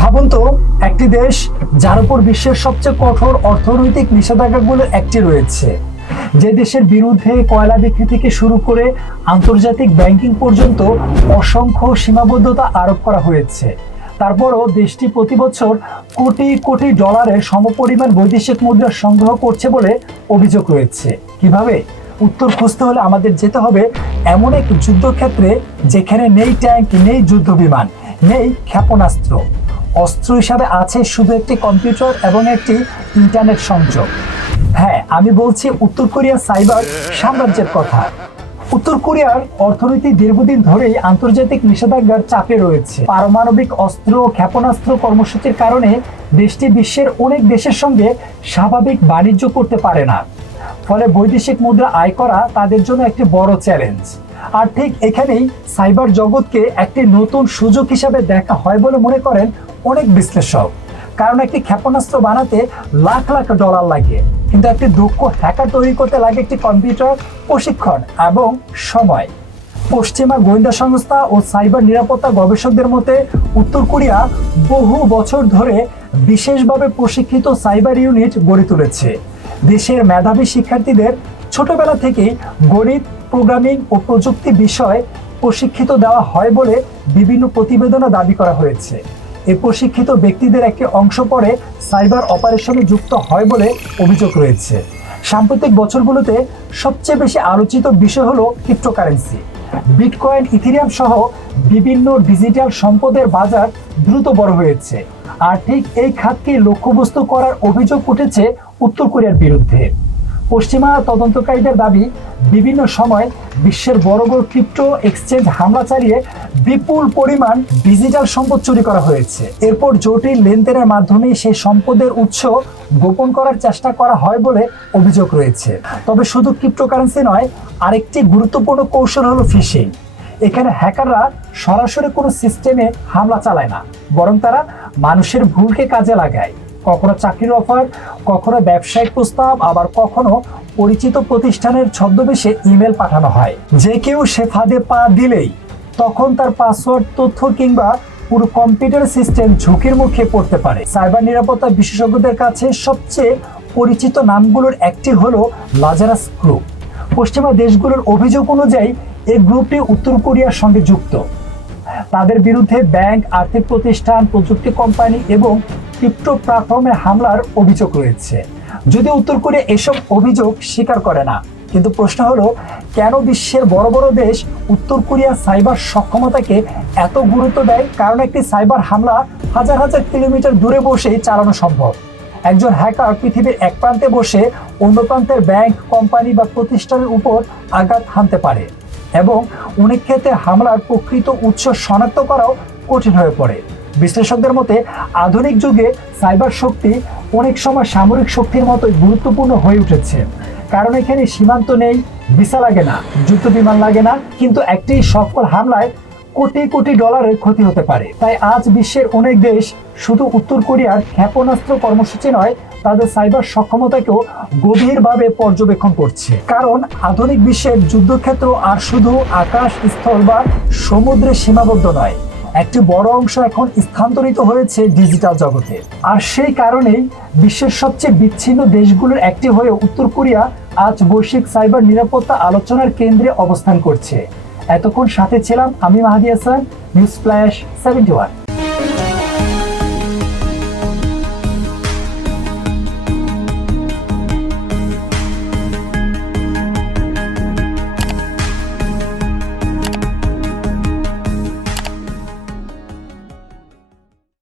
ভাবুন তো, একটি দেশ যার উপর বিশ্বের সবচেয়ে কঠোর অর্থনৈতিক নিষেধাজ্ঞাগুলোর একটি রয়েছে, যে দেশের বিরুদ্ধে কয়লা বিক্রি থেকে শুরু করে আন্তর্জাতিক ব্যাংকিং পর্যন্ত অসংখ্য সীমাবদ্ধতা আরোপ করা হয়েছে। তারপরও দেশটি প্রতি বছর কোটি কোটি ডলারের সমপরিমাণ বৈদেশিক মুদ্রা সংগ্রহ করছে বলে অভিযোগ রয়েছে। কিভাবে? উত্তর খুঁজতে হলে আমাদের যেতে হবে এমন এক যুদ্ধক্ষেত্রে যেখানে নেই ট্যাঙ্ক, নেই যুদ্ধ বিমান, নেই ক্ষেপণাস্ত্র। অস্ত্র হিসাবে আছে শুধু একটি কম্পিউটার এবং একটি ইন্টারনেট সংযোগ। হ্যাঁ, আমি বলছি উত্তর কোরিয়ার সাইবার সাম্রাজ্যের কথা। উত্তর কোরিয়ার অর্থনীতি দীর্ঘদিন ধরেই আন্তর্জাতিক নিষেধাজ্ঞার চাপে রয়েছে। পারমাণবিক অস্ত্র ও ক্ষেপণাস্ত্র কর্মসূচির কারণে দেশটি বিশ্বের অনেক দেশের সঙ্গে স্বাভাবিক বাণিজ্য করতে পারে না। ফলে বৈদেশিক মুদ্রা আয় করা তাদের জন্য একটি বড় চ্যালেঞ্জ। আর ঠিক এখানেই সাইবার জগৎকে একটি নতুন সুযোগ হিসাবে দেখা হয় বলে মনে করেন অনেক বিশ্লেষক। কারণ একটি ক্ষেপণাস্ত্র বানাতে লাখ লাখ ডলার লাগে, কিন্তু একটি দক্ষ হ্যাকার তৈরি করতে লাগে একটি কম্পিউটার, প্রশিক্ষণ এবং সময়। পশ্চিমা গোয়েন্দা সংস্থা ও সাইবার নিরাপত্তা গবেষকদের মতে উত্তর কোরিয়া বহু বছর ধরে বিশেষভাবে প্রশিক্ষিত সাইবার ইউনিট গড়ে তুলেছে। দেশের মেধাবী শিক্ষার্থীদের ছোটবেলা থেকেই গণিত, প্রোগ্রামিং ও প্রযুক্তি বিষয়ে প্রশিক্ষিত দেওয়া হয় বলে বিভিন্ন প্রতিবেদনে দাবি করা হয়েছে। এই প্রশিক্ষিত ব্যক্তিদের একটি অংশ পরে সাইবার অপারেশনে যুক্ত হয় বলে অভিযোগ রয়েছে। সাম্প্রতিক বছরগুলোতে সবচেয়ে বেশি আলোচিত বিষয় হলো ক্রিপ্টোকারেন্সি। বিটকয়েন, ইথেরিয়াম সহ বিভিন্ন ডিজিটাল সম্পদের বাজার দ্রুত বড় হয়েছে। আর ঠিক এই খাতকে লক্ষ্যবস্তু করার অভিযোগ উঠেছে উত্তর কোরিয়ার বিরুদ্ধে। পশ্চিমা তদন্তকারীদের দাবি, বিভিন্ন সময় বিশ্বের বড় বড় ক্রিপ্টো এক্সচেঞ্জ হামলা চালিয়ে বিপুল পরিমাণ ডিজিটাল সম্পদ চুরি করা হয়েছে। এরপর জটিল লেনদেনের মাধ্যমে সেই সম্পদের উৎস গোপন করার চেষ্টা করা হয় বলে অভিযোগ রয়েছে। তবে শুধু ক্রিপ্টোকারেন্সি নয়, আরেকটি গুরুত্বপূর্ণ কৌশল হলো ফিশিং। এখানে হ্যাকাররা সরাসরি কোনো সিস্টেমে হামলা চালায় না, বরং তারা মানুষের ভুলকে কাজে লাগায়। কখনো চাকরির অফার, কখনো ব্যবসায়িক প্রস্তাব, আবার কখনো পরিচিত প্রতিষ্ঠানের ছদ্মবেশে ইমেল পাঠানো হয়। যে কেউ সে ফাঁদে পা দিলেই তখন তার পাসওয়ার্ড, তথ্য কিংবা পুরো কম্পিউটার সিস্টেম ঝুঁকির মুখে পড়তে পারে। সাইবার নিরাপত্তা বিশেষজ্ঞদের কাছে সবচেয়ে পরিচিত নামগুলোর একটি হলো লাজারাস গ্রুপ। পশ্চিমা দেশগুলোর অভিযোগ অনুযায়ী এই গ্রুপটি উত্তর কোরিয়ার সঙ্গে যুক্ত। তাদের বিরুদ্ধে ব্যাংক, আর্থিক প্রতিষ্ঠান, প্রযুক্তি কোম্পানি এবং ক্রিপ্টো প্ল্যাটফর্মে হামলার অভিযোগ রয়েছে। যদিও উত্তর কোরিয়া এসব অভিযোগ স্বীকার করে না, কিন্তু প্রশ্ন হলো কেন বিশ্বের বড় বড় দেশ উত্তর কোরিয়ার সাইবার সক্ষমতাকে এত গুরুত্ব দেয়? কারণ একটি সাইবার হামলা হাজার হাজার কিলোমিটার দূরে বসেই চালানো সম্ভব। একজন হ্যাকার পৃথিবীর এক প্রান্তে বসে অন্য প্রান্তের ব্যাংক, কোম্পানি বা প্রতিষ্ঠানের উপর আঘাত হানতে পারে, এবং অনেক ক্ষেত্রে হামলার প্রকৃত উৎস শনাক্ত করাও কঠিন হয়ে পড়ে। বিশ্লেষকদের মতে আধুনিক যুগে সাইবার শক্তি অনেক সময় সামরিক শক্তির মতোই গুরুত্বপূর্ণ হয়ে উঠেছে। কারণ এখানে সীমান্ত নেই, ভিসা লাগে না, যুদ্ধ বিমান লাগে না, কিন্তু একটি সফল হামলায় কোটি কোটি ডলারের ক্ষতি হতে পারে। তাই আজ বিশ্বের অনেক দেশ শুধু উত্তর কোরিয়ার ক্ষেপণাস্ত্র কর্মসূচি নয়, তাদের সাইবার সক্ষমতাকেও গভীরভাবে পর্যবেক্ষণ করছে। কারণ আধুনিক বিশ্বের যুদ্ধক্ষেত্র আর শুধু আকাশ, স্থল বা সমুদ্রে সীমাবদ্ধ নয়। একটি বড় অংশ এখন স্থানান্তরিত হয়েছে ডিজিটাল জগতে। আর সেই কারণেই বিশ্বের সবচেয়ে বিচ্ছিন্ন দেশগুলোর একটি হয়ে উত্তর কোরিয়া আজ বৈশ্বিক সাইবার নিরাপত্তা আলোচনার কেন্দ্রে অবস্থান করছে। এতক্ষণ সাথে ছিলাম আমি, মাহাদি হাসান, নিউজ ফ্ল্যাশ 71।